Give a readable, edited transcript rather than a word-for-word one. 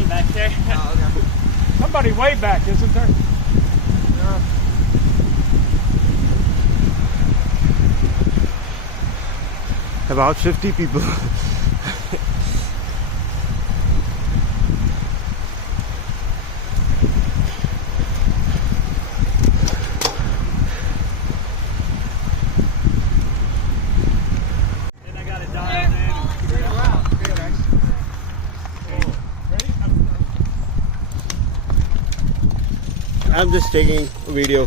Way back there. Oh, okay. Somebody way back, isn't there? About 50 people. And I got it dialed in. Wow. Okay, nice. Ready? I'm just taking a video.